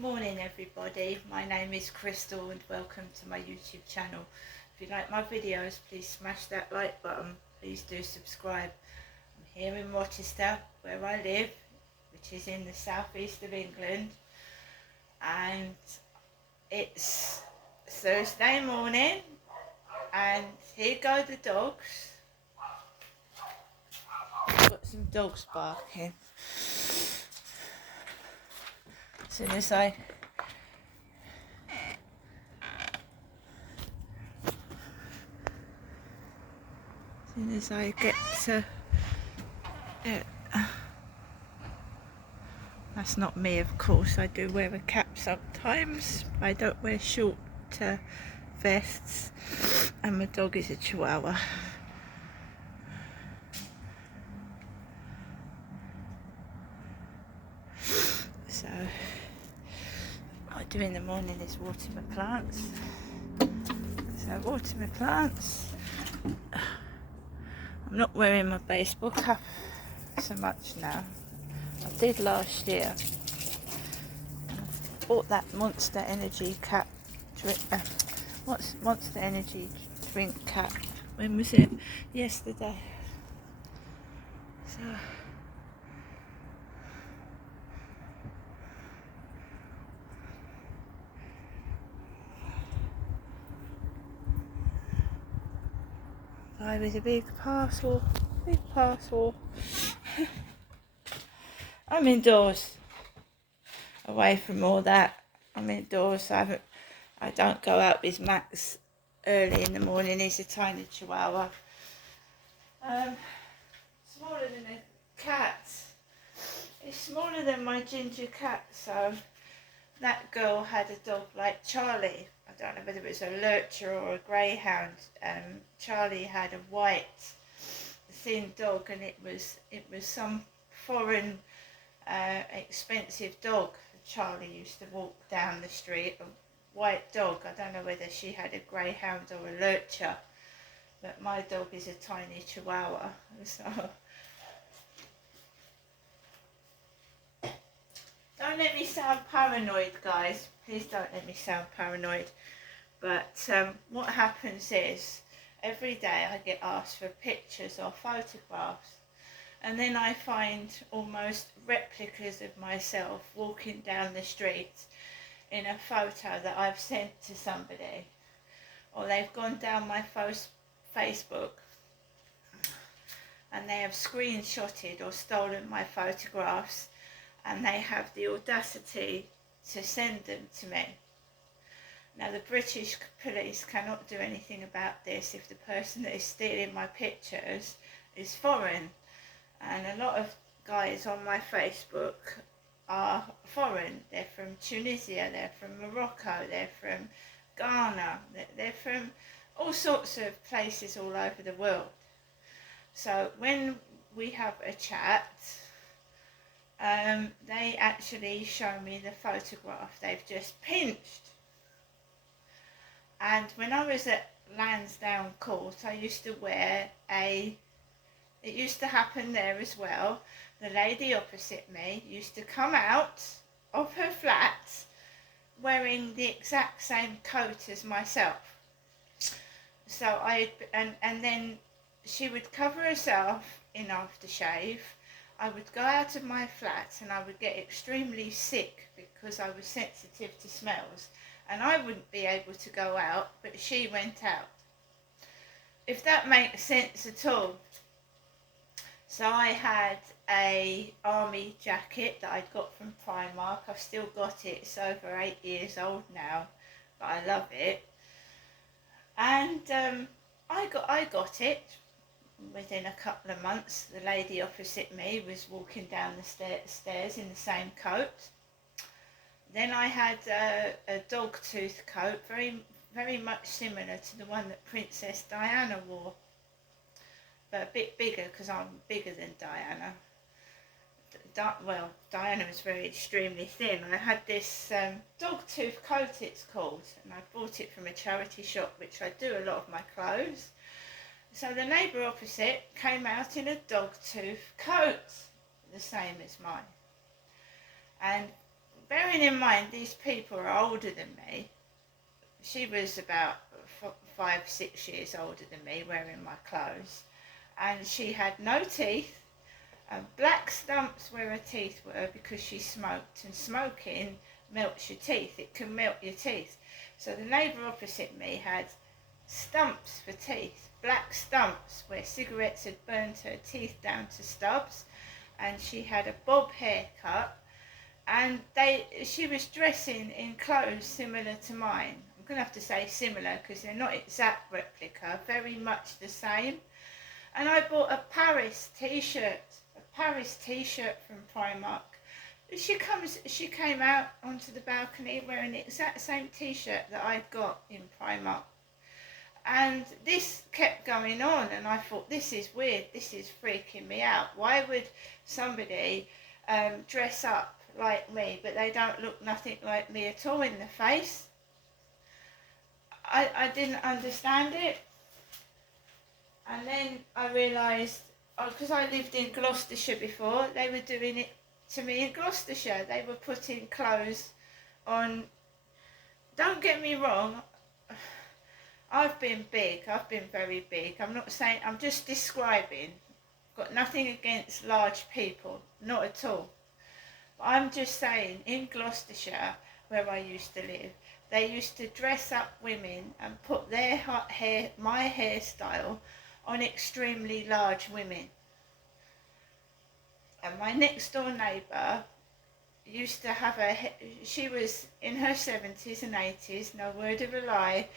Morning everybody, my name is Crystal and welcome to my YouTube channel. If you like my videos, please smash that like button, please do subscribe. I'm here in Rochester where I live, which is in the southeast of England, and it's Thursday morning and here go the dogs. I've got some dogs barking. As soon as I get to it. That's not me, of course. I do wear a cap sometimes. I don't wear short vests, and my dog is a Chihuahua. So what I do in the morning is water my plants. So I water my plants. I'm not wearing my baseball cap so much now. I did last year. I bought that Monster Energy cap drink. Monster Energy drink cap. When was it? Yesterday. So I was a big parcel. I'm indoors. Away from all that, I'm indoors. I don't go out with Max early in the morning. He's a tiny Chihuahua, smaller than a cat. He's smaller than my ginger cat. So that girl had a dog like Charlie. I don't know whether it was a lurcher or a greyhound. Charlie had a white thin dog, and it was some foreign expensive dog. Charlie used to walk down the street, a white dog. I don't know whether she had a greyhound or a lurcher, but my dog is a tiny Chihuahua. So don't let me sound paranoid, guys. Please don't let me sound paranoid. But what happens is, every day I get asked for pictures or photographs, and then I find almost replicas of myself walking down the street in a photo that I've sent to somebody, or they've gone down my Facebook and they have screenshotted or stolen my photographs, and they have the audacity to send them to me. Now, the British police cannot do anything about this if the person that is stealing my pictures is foreign. And a lot of guys on my Facebook are foreign. They're from Tunisia, they're from Morocco, they're from Ghana, they're from all sorts of places all over the world. So when we have a chat, they actually show me the photograph they've just pinched. And when I was at Lansdowne Court, I used to wear it used to happen there as well. The lady opposite me used to come out of her flat wearing the exact same coat as myself. So and then she would cover herself in aftershave. I would go out of my flat and I would get extremely sick because I was sensitive to smells, and I wouldn't be able to go out, but she went out. If that makes sense at all. So I had a army jacket that I'd got from Primark. I've still got it. It's over 8 years old now, but I love it. And I got it within a couple of months. The lady opposite me was walking down the stairs in the same coat. Then I had a dog tooth coat, very much similar to the one that Princess Diana wore, but a bit bigger because I'm bigger than Diana. Well, Diana was very extremely thin. I had this dog tooth coat, it's called, and I bought it from a charity shop, which I do a lot of my clothes. So the neighbour opposite came out in a dog tooth coat, the same as mine. And bearing in mind these people are older than me. She was about 5, 6 years older than me, wearing my clothes, and she had no teeth, and black stumps where her teeth were because she smoked, and smoking melts your teeth. It can melt your teeth. So the neighbour opposite me had stumps for teeth, black stumps where cigarettes had burnt her teeth down to stubs, and she had a bob haircut, and she was dressing in clothes similar to mine. I'm going to have to say similar because they're not exact replica, very much the same. And I bought a Paris t-shirt from Primark. She came out onto the balcony wearing the exact same t-shirt that I'd got in Primark. And this kept going on, and I thought, this is weird, this is freaking me out. Why would somebody dress up like me, but they don't look nothing like me at all in the face? I didn't understand it. And then I realised, because I lived in Gloucestershire before, they were doing it to me in Gloucestershire. They were putting clothes on. Don't get me wrong, I've been big, I've been very big. I'm not saying, I'm just describing. Got nothing against large people, not at all. But I'm just saying, in Gloucestershire, where I used to live, they used to dress up women and put their hair, my hairstyle, on extremely large women. And my next door neighbour used to have she was in her 70s and 80s, no word of a lie,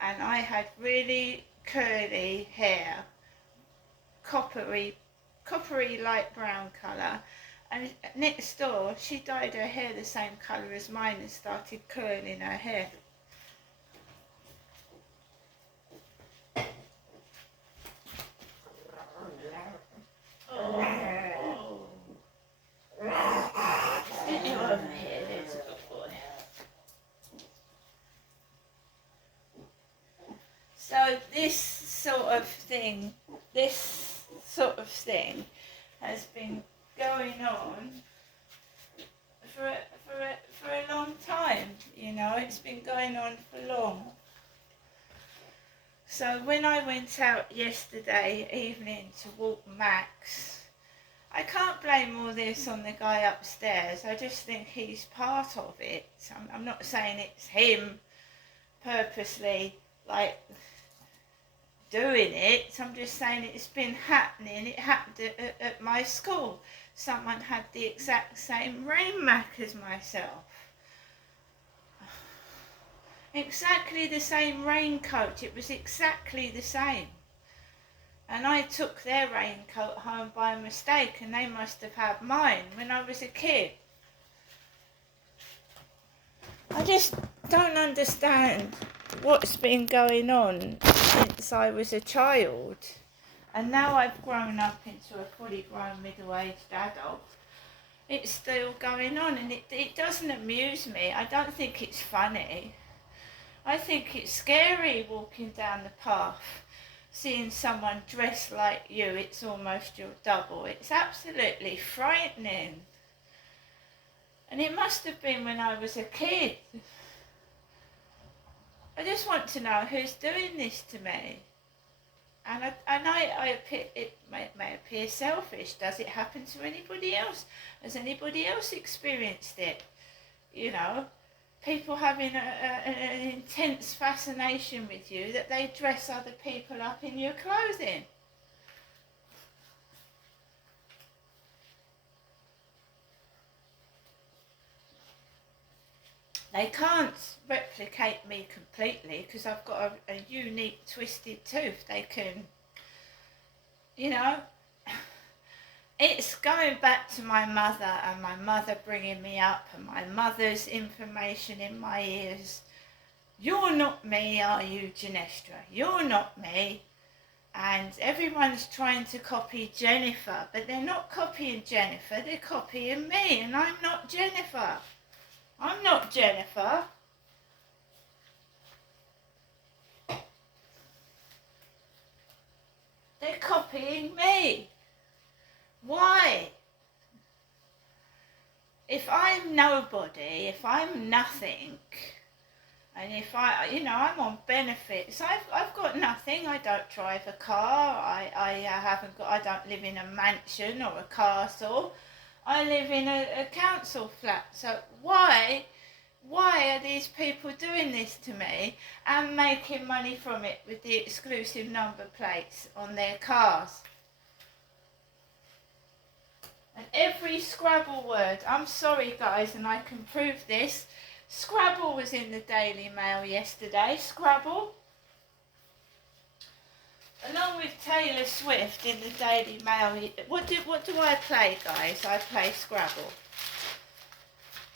and I had really curly hair, coppery light brown colour, and next door she dyed her hair the same colour as mine and started curling her hair. So this sort of thing has been going on for a long time, you know, it's been going on for long. So when I went out yesterday evening to walk Max, I can't blame all this on the guy upstairs. I just think he's part of it. I'm not saying it's him purposely, like, doing it. I'm just saying it's been happening. It happened at my school. Someone had the exact same rain mac as myself. Exactly the same raincoat. It was exactly the same. And I took their raincoat home by mistake, and they must have had mine when I was a kid. I just don't understand what's been going on since I was a child. And now I've grown up into a fully grown middle-aged adult. It's still going on, and it doesn't amuse me. I don't think it's funny. I think it's scary walking down the path, seeing someone dressed like you. It's almost your double. It's absolutely frightening. And it must have been when I was a kid. I just want to know who's doing this to me. And it may appear selfish. Does it happen to anybody else? Has anybody else experienced it? You know, people having an intense fascination with you that they dress other people up in your clothing. They can't replicate me completely because I've got a unique twisted tooth. They can, you know, it's going back to my mother and my mother bringing me up and my mother's information in my ears. You're not me, are you, Genestra? You're not me. And everyone's trying to copy Jennifer, but they're not copying Jennifer, they're copying me, and I'm not Jennifer. I'm not Jennifer. They're copying me. Why? if I'm nobody, if I'm nothing, and if I'm on benefits, I've got nothing. I don't drive a car. I don't live in a mansion or a castle. I live in a council flat. So why are these people doing this to me and making money from it with the exclusive number plates on their cars? And every Scrabble word, I'm sorry guys, and I can prove this, Scrabble was in the Daily Mail yesterday, Scrabble. Along with Taylor Swift in the Daily Mail. What do I play, guys? I play Scrabble.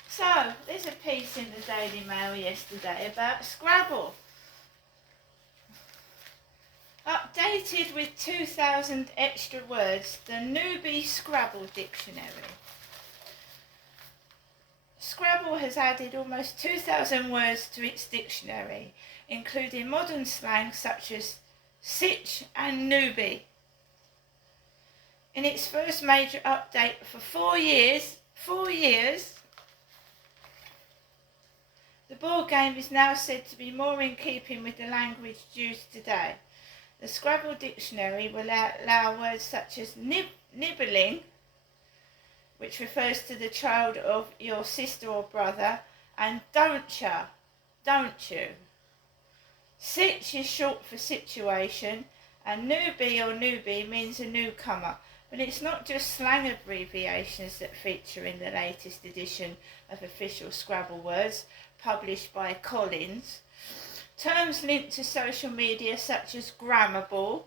So, there's a piece in the Daily Mail yesterday about Scrabble. Updated with 2,000 extra words, the Newbie Scrabble Dictionary. Scrabble has added almost 2,000 words to its dictionary, including modern slang such as sitch and newbie. In its first major update for 4 years, the board game is now said to be more in keeping with the language used today. The Scrabble dictionary will allow words such as nibbling, which refers to the child of your sister or brother, and don't you. Sitch is short for situation, and newbie means a newcomer. But it's not just slang abbreviations that feature in the latest edition of Official Scrabble Words, published by Collins. Terms linked to social media such as grammable,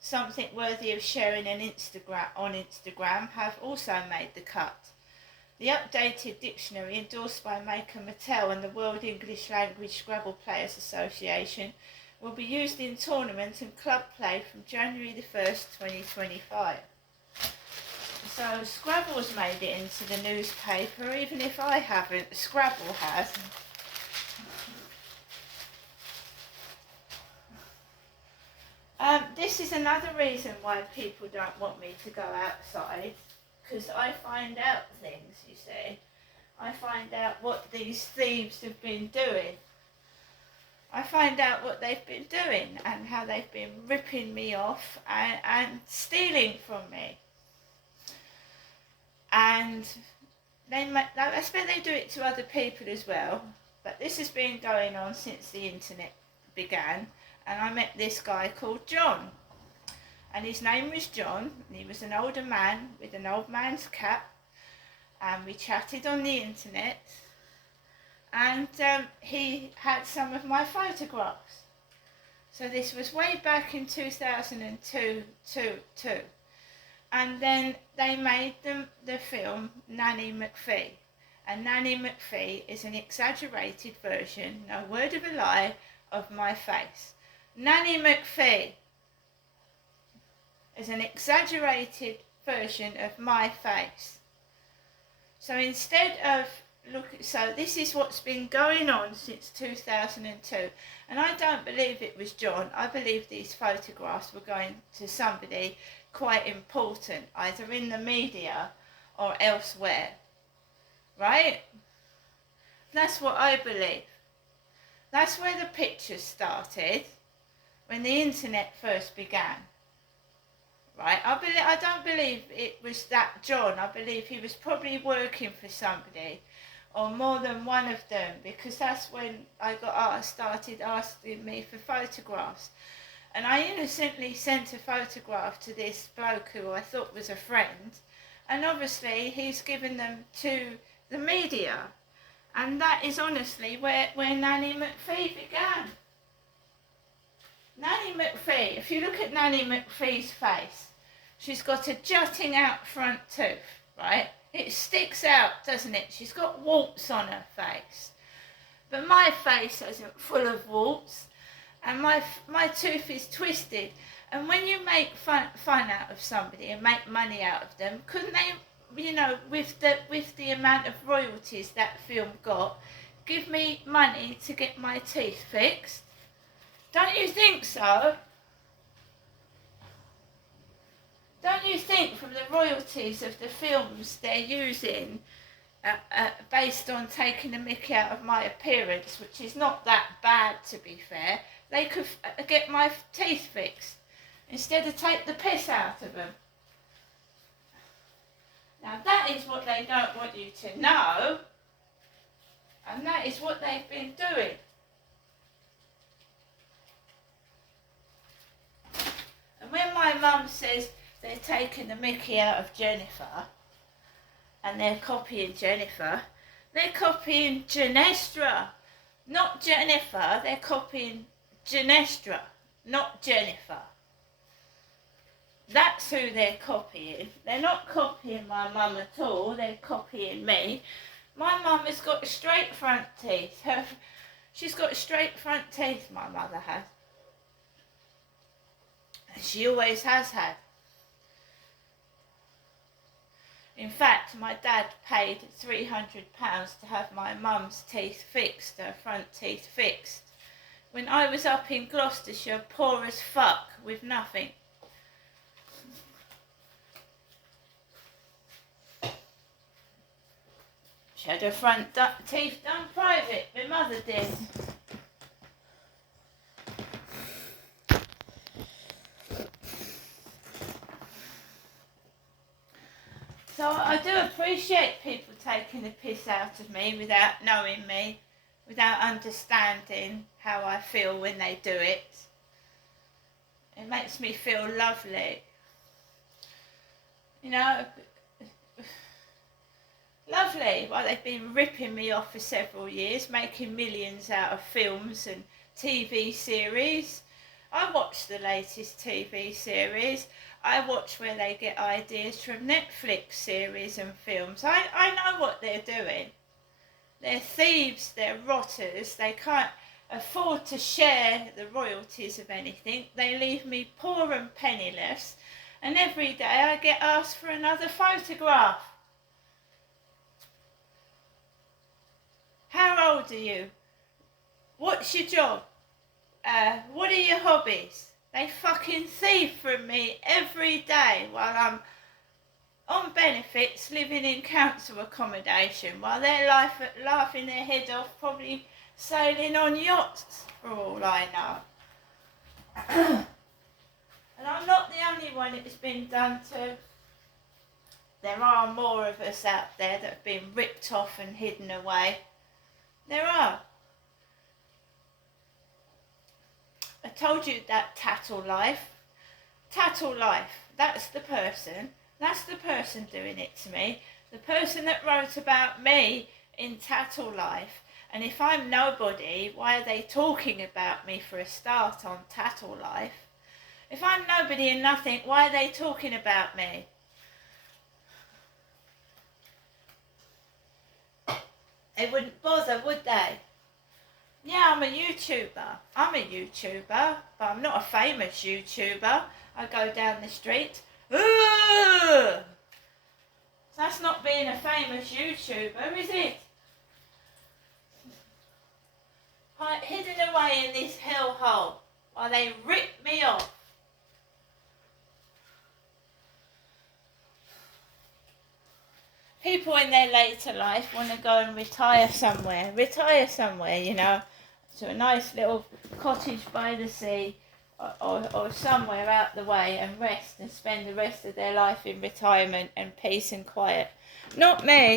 something worthy of sharing on Instagram, have also made the cut. The updated dictionary, endorsed by maker Mattel and the World English Language Scrabble Players Association, will be used in tournament and club play from January the 1st, 2025. So Scrabble's made it into the newspaper, even if I haven't, Scrabble has. This is another reason why people don't want me to go outside, because I find out things, you see. I find out what these thieves have been doing. I find out what they've been doing and how they've been ripping me off and stealing from me. And I expect they do it to other people as well, but this has been going on since the internet began. And I met this guy called John, and his name was John, and he was an older man with an old man's cap, and we chatted on the internet, and he had some of my photographs. So this was way back in 2002, and then they made the film Nanny McPhee, and Nanny McPhee is an exaggerated version, no word of a lie, of my face. Nanny McPhee is an exaggerated version of my face. So instead of so this is what's been going on since 2002, and I don't believe it was John. I believe these photographs were going to somebody quite important, either in the media or elsewhere, right? That's what I believe. That's where the pictures started, when the internet first began, right? I don't believe it was that John. I believe he was probably working for somebody, or more than one of them, because that's when I started asking me for photographs. And I innocently sent a photograph to this bloke who I thought was a friend, and obviously he's given them to the media. And that is honestly where Nanny McPhee began. Nanny McPhee, if you look at Nanny McPhee's face, she's got a jutting out front tooth, right? It sticks out, doesn't it? She's got warts on her face. But my face isn't full of warts, and my tooth is twisted. And when you make fun out of somebody and make money out of them, couldn't they, with the amount of royalties that film got, give me money to get my teeth fixed? Don't you think so? Don't you think from the royalties of the films they're using based on taking the mickey out of my appearance, which is not that bad to be fair, they could get my teeth fixed instead of take the piss out of them. Now that is what they don't want you to know, and that is what they've been doing. And when my mum says they're taking the mickey out of Jennifer, and they're copying Jennifer, they're copying Genestra, not Jennifer. They're copying Genestra, not Jennifer. That's who they're copying. They're not copying my mum at all. They're copying me. My mum has got straight front teeth. She's got straight front teeth, my mother has. And she always has had. In fact, my dad paid £300 to have my mum's teeth fixed, her front teeth fixed, when I was up in Gloucestershire, poor as fuck, with nothing. She had her front teeth done private, my mother did. So I do appreciate people taking the piss out of me without knowing me, without understanding how I feel when they do it. It makes me feel lovely. You know, lovely. Well, they've been ripping me off for several years, making millions out of films and TV series. I watch the latest TV series. I watch where they get ideas from Netflix series and films. I know what they're doing. They're thieves, they're rotters. They can't afford to share the royalties of anything. They leave me poor and penniless. And every day I get asked for another photograph. How old are you? What's your job? What are your hobbies? They fucking thieve from me every day while I'm on benefits, living in council accommodation, while they're laughing their head off, probably sailing on yachts, for all I know. And I'm not the only one it's been done to. There are more of us out there that have been ripped off and hidden away. There are. I told you that Tattle Life. Tattle Life, that's the person doing it to me. The person that wrote about me in Tattle Life. And if I'm nobody, why are they talking about me for a start on Tattle Life? If I'm nobody and nothing, why are they talking about me? They wouldn't bother, would they? Yeah, I'm a YouTuber, but I'm not a famous YouTuber. I go down the street. Ugh! That's not being a famous YouTuber, is it? I'm hidden away in this hellhole while they rip me off. People in their later life want to go and retire somewhere, you know, to a nice little cottage by the sea or somewhere out the way and rest and spend the rest of their life in retirement and peace and quiet. Not me.